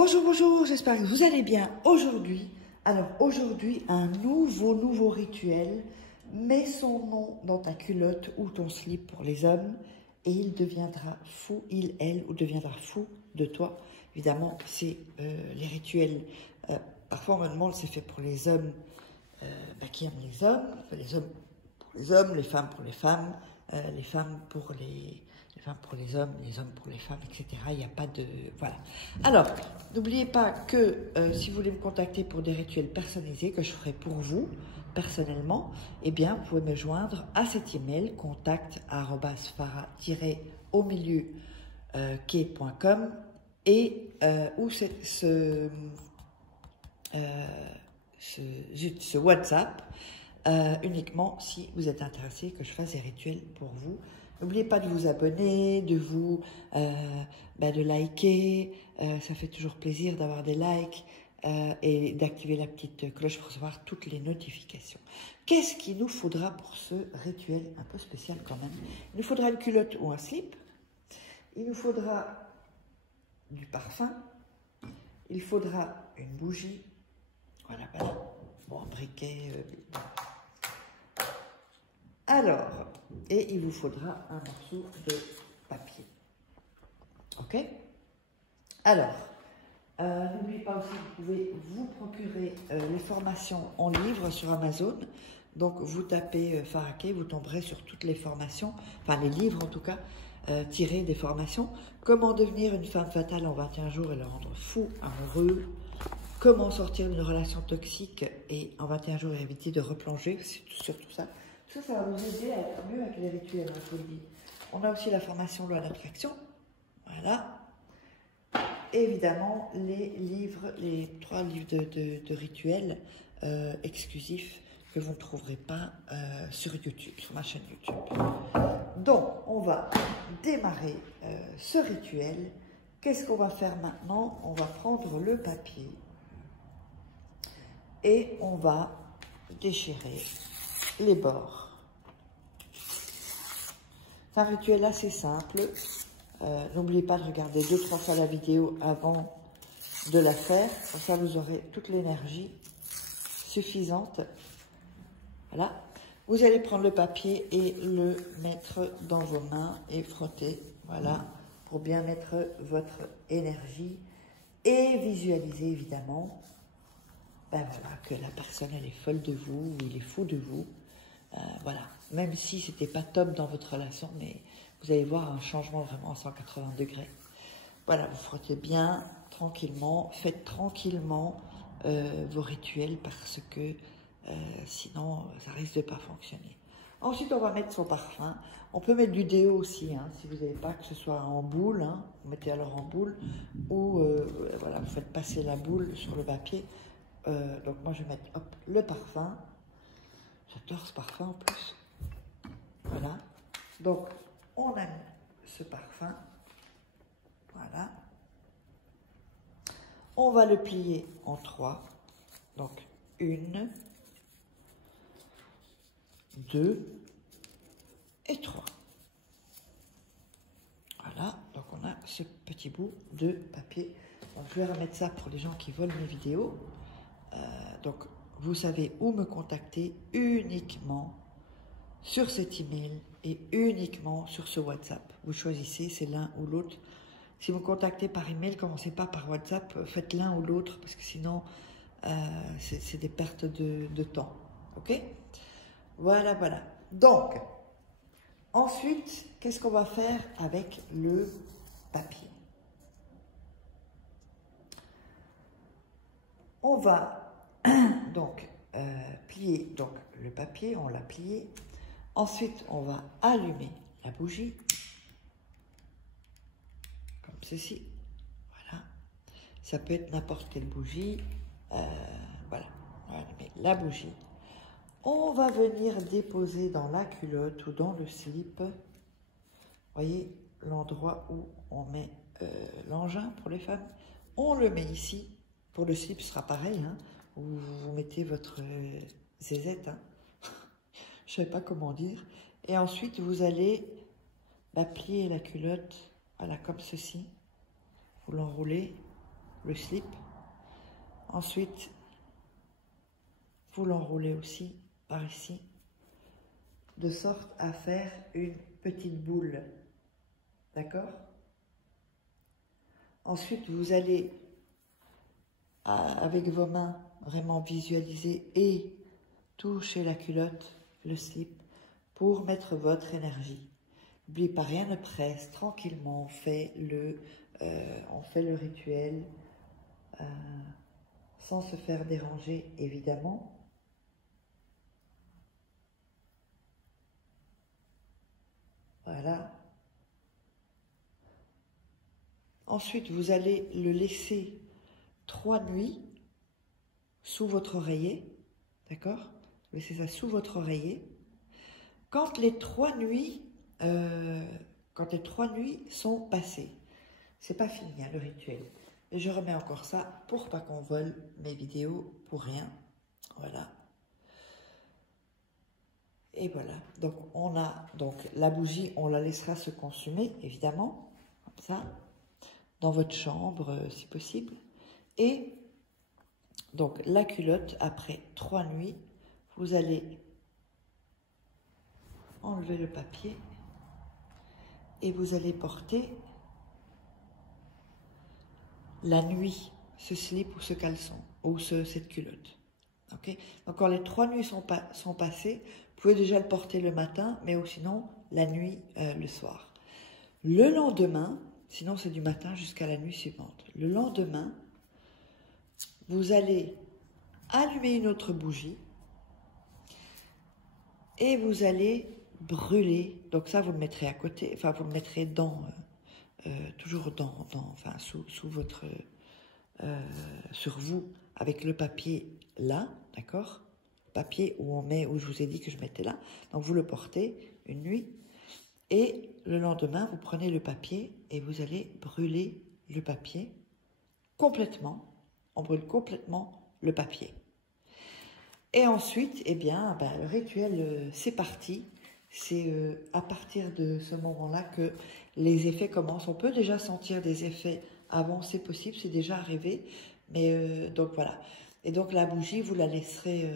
Bonjour, bonjour, j'espère que vous allez bien aujourd'hui. Alors aujourd'hui, un nouveau rituel. Mets son nom dans ta culotte ou ton slip pour les hommes et il deviendra fou, il, elle, ou deviendra fou de toi. Évidemment, c'est les rituels. Parfois on me demande, c'est fait pour les hommes qui aiment les hommes pour les hommes, les femmes pour les femmes, les femmes pour les femmes pour les hommes pour les femmes, etc. Il n'y a pas de... Voilà. Alors, n'oubliez pas que si vous voulez me contacter pour des rituels personnalisés que je ferai pour vous, personnellement, eh bien, vous pouvez me joindre à cet email, contact@fara-au-milieu-quai.com et ou ce WhatsApp uniquement si vous êtes intéressé que je fasse des rituels pour vous. N'oubliez pas de vous abonner, de vous de liker, ça fait toujours plaisir d'avoir des likes et d'activer la petite cloche pour recevoir toutes les notifications. Qu'est-ce qu'il nous faudra pour ce rituel un peu spécial quand même? Il nous faudra une culotte ou un slip, il nous faudra du parfum, il faudra une bougie, voilà, bon, un briquet. Alors, et il vous faudra un morceau de papier. Ok? Alors, n'oubliez pas aussi que vous pouvez vous procurer les formations en livre sur Amazon. Donc, vous tapez Fara Kay, vous tomberez sur toutes les formations, enfin les livres en tout cas, tirés des formations. Comment devenir une femme fatale en 21 jours et le rendre fou, amoureux. Comment sortir d'une relation toxique et en 21 jours et éviter de replonger, sur tout ça. Tout ça, ça va vous aider à être mieux avec les rituels, je vous le dis. On a aussi la formation loi d'attraction. Voilà. Et évidemment, les livres, les 3 livres de rituels exclusifs que vous ne trouverez pas sur YouTube, sur ma chaîne YouTube. Donc, on va démarrer ce rituel. Qu'est-ce qu'on va faire maintenant? On va prendre le papier et on va déchirer les bords. C'est un rituel assez simple. N'oubliez pas de regarder 2-3 fois la vidéo avant de la faire. Comme ça, vous aurez toute l'énergie suffisante. Voilà. Vous allez prendre le papier et le mettre dans vos mains et frotter. Voilà. Pour bien mettre votre énergie et visualiser évidemment voilà, que la personne elle est folle de vous ou il est fou de vous. Voilà, même si c'était pas top dans votre relation, mais vous allez voir un changement vraiment à 180 degrés. Voilà, vous frottez bien, tranquillement, faites tranquillement vos rituels parce que sinon ça risque de pas fonctionner. Ensuite, on va mettre son parfum. On peut mettre du déo aussi, hein, si vous n'avez pas que ce soit en boule, hein, vous mettez alors en boule ou voilà, vous faites passer la boule sur le papier. Donc moi je vais mettre hop, le parfum. J'adore ce parfum en plus. Voilà. Donc on a mis ce parfum. Voilà. On va le plier en 3. Donc 1, 2 et 3. Voilà. Donc on a ce petit bout de papier. Donc je vais remettre ça pour les gens qui volent mes vidéos. Donc, vous savez où me contacter uniquement sur cet email et uniquement sur ce WhatsApp. Vous choisissez, c'est l'un ou l'autre. Si vous me contactez par email, commencez pas par WhatsApp, faites l'un ou l'autre parce que sinon, c'est des pertes de temps. Ok? Voilà, voilà. Donc, ensuite, qu'est-ce qu'on va faire avec le papier? On va donc plier donc, le papier, on l'a plié. Ensuite, on va allumer la bougie, comme ceci. Voilà. Ça peut être n'importe quelle bougie. Voilà, on va allumer la bougie. On va venir déposer dans la culotte ou dans le slip, vous voyez, l'endroit où on met l'engin pour les femmes. On le met ici. Pour le slip, ce sera pareil, hein, où vous mettez votre zézette, hein. Je ne sais pas comment dire. Et ensuite, vous allez plier la culotte, voilà, comme ceci. Vous l'enroulez le slip. Ensuite, vous l'enroulez aussi par ici, de sorte à faire une petite boule. D'accord? Ensuite, vous allez, avec vos mains, vraiment visualiser et toucher la culotte, le slip, pour mettre votre énergie. N'oubliez pas, rien ne presse, tranquillement, on fait le rituel sans se faire déranger, évidemment. Voilà. Ensuite, vous allez le laisser 3 nuits sous votre oreiller, d'accord? Laissez ça sous votre oreiller. Quand les 3 nuits sont passées, c'est pas fini hein, le rituel. Et je remets encore ça pour pas qu'on vole mes vidéos pour rien. Voilà. Et voilà. Donc on a la bougie, on la laissera se consumer évidemment, comme ça, dans votre chambre si possible. Et donc la culotte, après 3 nuits, vous allez enlever le papier et vous allez porter la nuit ce slip ou ce caleçon ou cette culotte. Okay? Donc quand les 3 nuits sont passées, vous pouvez déjà le porter le matin, mais ou sinon la nuit, le soir. Le lendemain, sinon c'est du matin jusqu'à la nuit suivante. Le lendemain, vous allez allumer une autre bougie et vous allez brûler. Donc ça, vous le mettrez à côté, enfin vous le mettrez dans, toujours enfin sous votre, sur vous, avec le papier là, d'accord? Papier où je vous ai dit que je mettais là. Donc vous le portez une nuit et le lendemain, vous prenez le papier et vous allez brûler le papier complètement. On brûle complètement le papier. Et ensuite, eh bien, le rituel, c'est parti. C'est à partir de ce moment-là que les effets commencent. On peut déjà sentir des effets avant, c'est possible, c'est déjà arrivé. Mais donc voilà. Et donc la bougie, vous la laisserez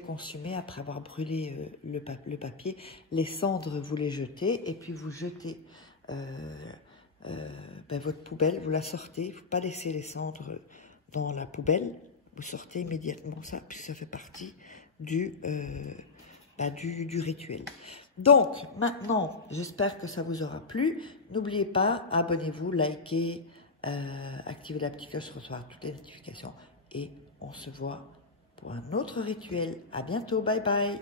consumer après avoir brûlé le papier. Les cendres, vous les jetez et puis vous jetez votre poubelle, vous la sortez. Il ne faut pas laisser les cendres dans la poubelle. Vous sortez immédiatement ça, puisque ça fait partie du rituel. Donc, maintenant, j'espère que ça vous aura plu. N'oubliez pas, abonnez-vous, likez, activez la petite cloche pour recevoir toutes les notifications. Et on se voit pour un autre rituel. À bientôt, bye bye.